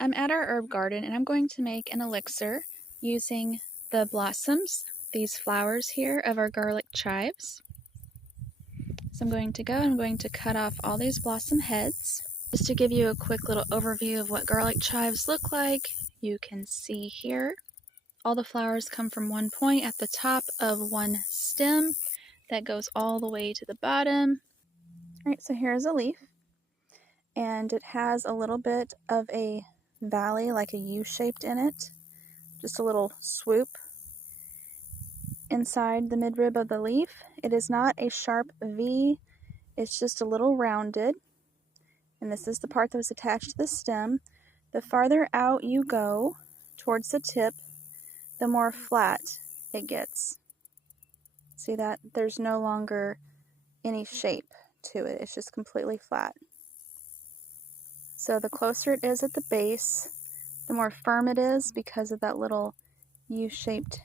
I'm at our herb garden and I'm going to make an elixir using the blossoms, these flowers here of our garlic chives. So I'm going to go and I'm going to cut off all these blossom heads. Just to give you a quick little overview of what garlic chives look like, you can see here all the flowers come from one point at the top of one stem that goes all the way to the bottom. Alright, so here's a leaf, and it has a little bit of a valley, like a U-shaped in it, just a little swoop inside the midrib of the leaf. It is not a sharp V, it's just a little rounded, and this is the part that was attached to the stem. The farther out you go towards the tip, the more flat it gets. See that? There's no longer any shape to it, it's just completely flat. So the closer it is at the base, the more firm it is because of that little U-shaped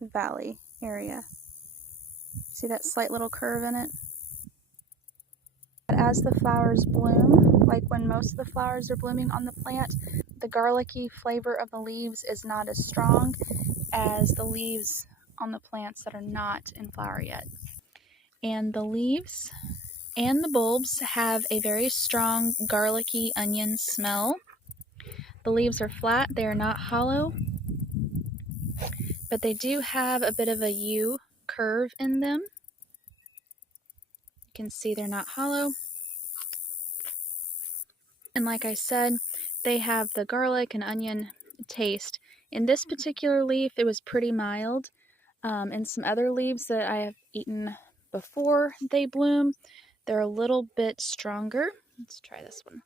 valley area. See that slight little curve in it? As the flowers bloom, like when most of the flowers are blooming on the plant, the garlicky flavor of the leaves is not as strong as the leaves on the plants that are not in flower yet. And the leaves and the bulbs have a very strong garlicky onion smell. The leaves are flat, they are not hollow, but they do have a bit of a U curve in them. You can see they're not hollow. And like I said, they have the garlic and onion taste. In this particular leaf, it was pretty mild. And some other leaves that I have eaten before they bloom, they're a little bit stronger. Let's try this one.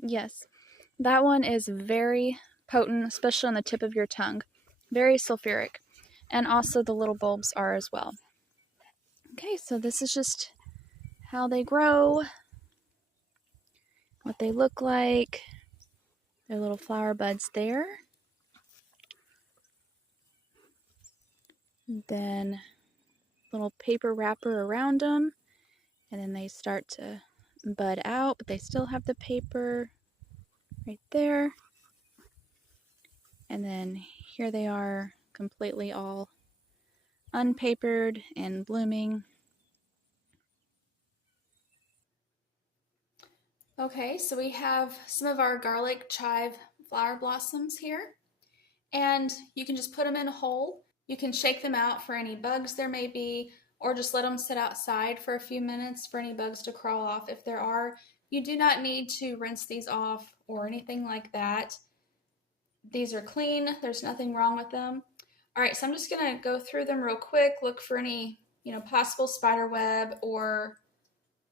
Yes, that one is very potent, especially on the tip of your tongue. Very sulfuric. And also the little bulbs are as well. Okay, so this is just how they grow, what they look like. Their little flower buds there. Then little paper wrapper around them, and then they start to bud out, but they still have the paper right there. And then here they are, completely all unpapered and blooming. Okay, so we have some of our garlic chive flower blossoms here, and you can just put them in whole. You can shake them out for any bugs there may be, or just let them sit outside for a few minutes for any bugs to crawl off if there are. You do not need to rinse these off or anything like that. These are clean, there's nothing wrong with them. All right, so I'm just gonna go through them real quick, look for any, possible spider web or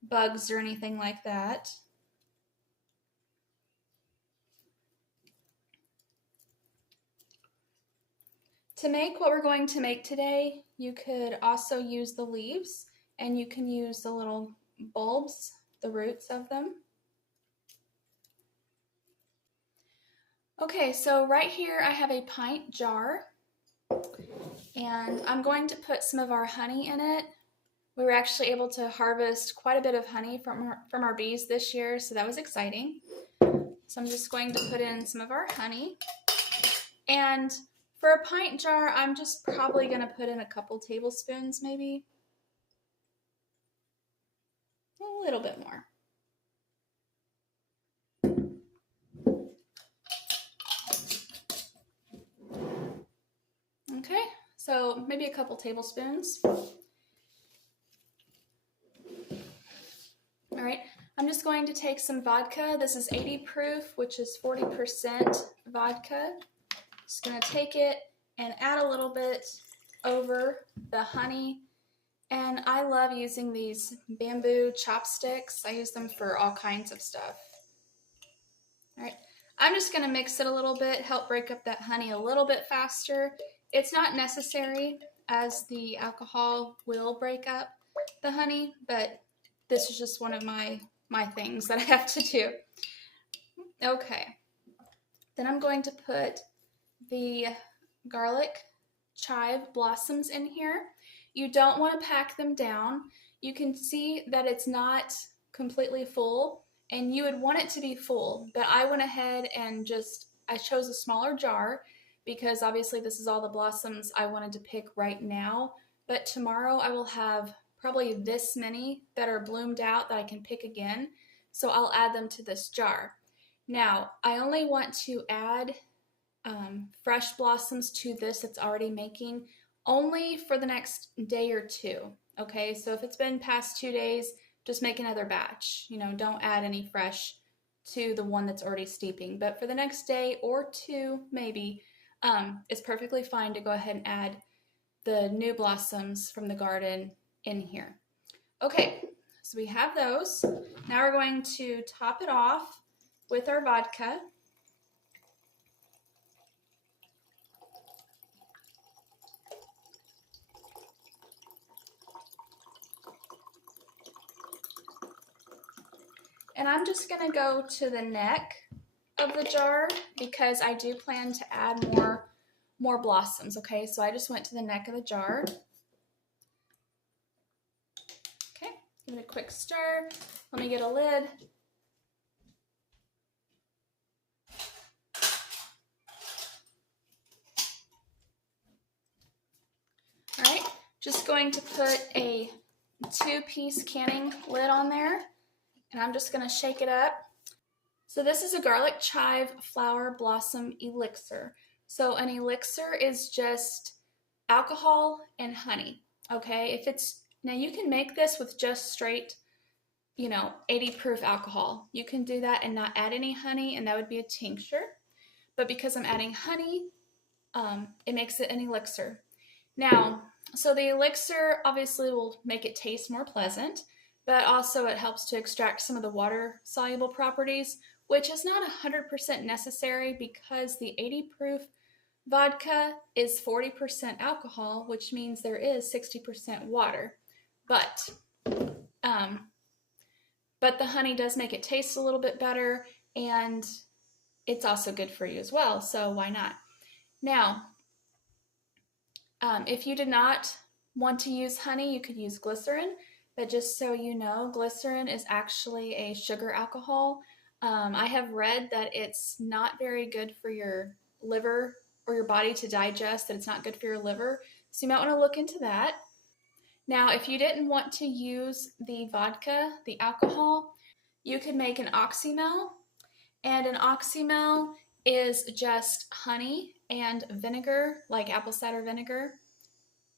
bugs or anything like that. To make what we're going to make today, you could also use the leaves, and you can use the little bulbs, the roots of them. Okay, so right here I have a pint jar, and I'm going to put some of our honey in it. We were actually able to harvest quite a bit of honey from our bees this year, so that was exciting. So I'm just going to put in some of our honey. And for a pint jar, I'm just probably going to put in a couple tablespoons, maybe. A little bit more. Okay, so maybe a couple tablespoons. All right, I'm just going to take some vodka. This is 80 proof, which is 40% vodka. Just going to take it and add a little bit over the honey. And I love using these bamboo chopsticks. I use them for all kinds of stuff. All right, I'm just going to mix it a little bit, help break up that honey a little bit faster. It's not necessary, as the alcohol will break up the honey, but this is just one of my things that I have to do. Okay, then I'm going to put the garlic chive blossoms in here. You don't want to pack them down. You can see that it's not completely full, and you would want it to be full, but I went ahead and I chose a smaller jar because obviously this is all the blossoms I wanted to pick right now, but tomorrow I will have probably this many that are bloomed out that I can pick again, so I'll add them to this jar. Now, I only want to add fresh blossoms to this that's already making only for the next day or two. Okay, so if it's been past 2 days, just make another batch. You know, don't add any fresh to the one that's already steeping. But for the next day or two, maybe, it's perfectly fine to go ahead and add the new blossoms from the garden in here. Okay, so we have those. Now we're going to top it off with our vodka. And I'm just going to go to the neck of the jar because I do plan to add more blossoms, okay? So I just went to the neck of the jar. Okay, give it a quick stir. Let me get a lid. All right, just going to put a 2-piece canning lid on there, and I'm just going to shake it up. So this is a garlic chive flower blossom elixir. So an elixir is just alcohol and honey, okay? Now you can make this with just straight, 80 proof alcohol. You can do that and not add any honey, and that would be a tincture. But because I'm adding honey, it makes it an elixir. Now, so the elixir obviously will make it taste more pleasant, but also it helps to extract some of the water-soluble properties, which is not 100% necessary because the 80 proof vodka is 40% alcohol, which means there is 60% water. But the honey does make it taste a little bit better, and it's also good for you as well, so why not? Now, if you did not want to use honey, you could use glycerin, but just so you know, glycerin is actually a sugar alcohol. I have read that it's not very good for your liver or your body to digest, that it's not good for your liver, so you might want to look into that. Now, if you didn't want to use the vodka, the alcohol, you could make an oxymel, and an oxymel is just honey and vinegar, like apple cider vinegar.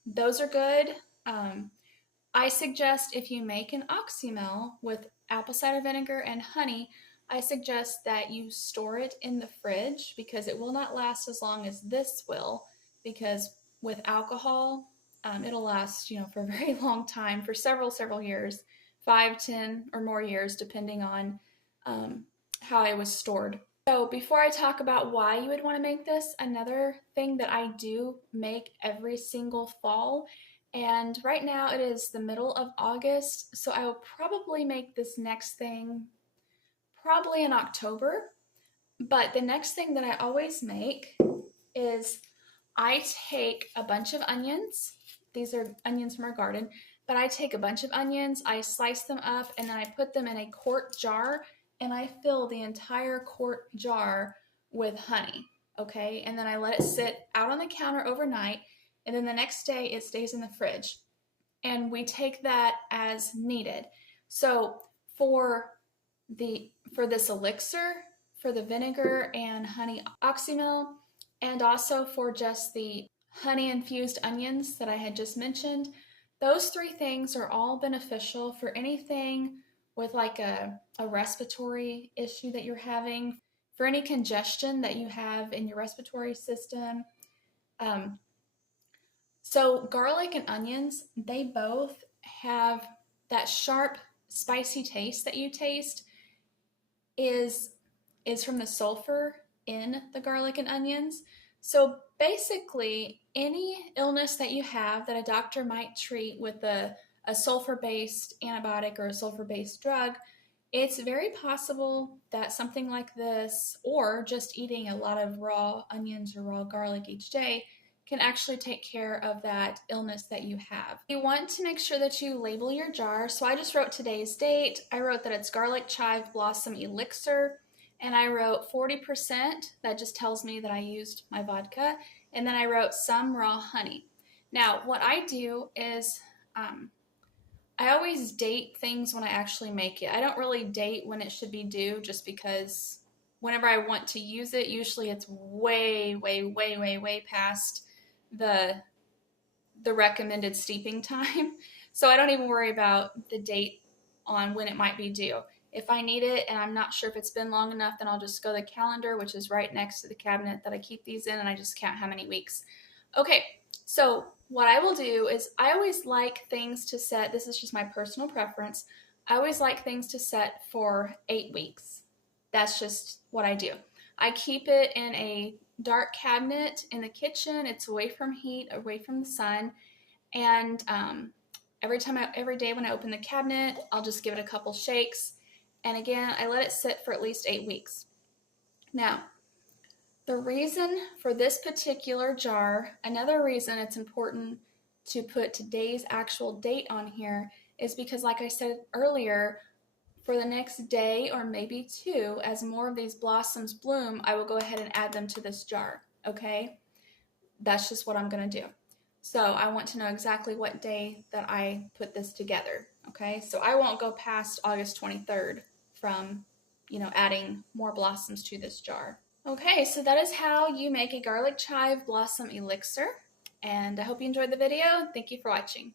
Those are good. I suggest if you make an oxymel with apple cider vinegar and honey, I suggest that you store it in the fridge because it will not last as long as this will, because with alcohol, it'll last, for a very long time, for several years, 5, 10, or more years, depending on how it was stored. So before I talk about why you would want to make this, another thing that I do make every single fall, and right now it is the middle of August, so I will probably make this next thing probably in October. But the next thing that I always make is I take a bunch of onions. These are onions from our garden, but I take a bunch of onions, I slice them up, and then I put them in a quart jar, and I fill the entire quart jar with honey, okay? And then I let it sit out on the counter overnight, and then the next day it stays in the fridge. And we take that as needed. So for this elixir, for the vinegar and honey oxymel, and also for just the honey infused onions that I had just mentioned, those 3 things are all beneficial for anything with like a respiratory issue that you're having, for any congestion that you have in your respiratory system. So garlic and onions, they both have that sharp, spicy taste that you taste is from the sulfur in the garlic and onions. So basically, any illness that you have that a doctor might treat with a sulfur-based antibiotic or a sulfur-based drug, it's very possible that something like this, or just eating a lot of raw onions or raw garlic each day, can actually take care of that illness that you have. You want to make sure that you label your jar. So I just wrote today's date. I wrote that it's garlic chive blossom elixir, and I wrote 40%. That just tells me that I used my vodka. And then I wrote some raw honey. Now, what I do is I always date things when I actually make it. I don't really date when it should be due, just because whenever I want to use it, usually it's way past the recommended steeping time. So I don't even worry about the date on when it might be due. If I need it and I'm not sure if it's been long enough, then I'll just go to the calendar, which is right next to the cabinet that I keep these in, and I just count how many weeks. Okay, so what I will do is I always like things to set, this is just my personal preference, I always like things to set for 8 weeks. That's just what I do. I keep it in a dark cabinet in the kitchen. It's away from heat, away from the sun, and every day when I open the cabinet, I'll just give it a couple shakes, and again, I let it sit for at least 8 weeks. Now, the reason for this particular jar, another reason it's important to put today's actual date on here is because, like I said earlier, for the next day or maybe 2, as more of these blossoms bloom, I will go ahead and add them to this jar, okay? That's just what I'm going to do. So I want to know exactly what day that I put this together, okay? So I won't go past August 23rd from, adding more blossoms to this jar. Okay, so that is how you make a garlic chive blossom elixir, and I hope you enjoyed the video. Thank you for watching.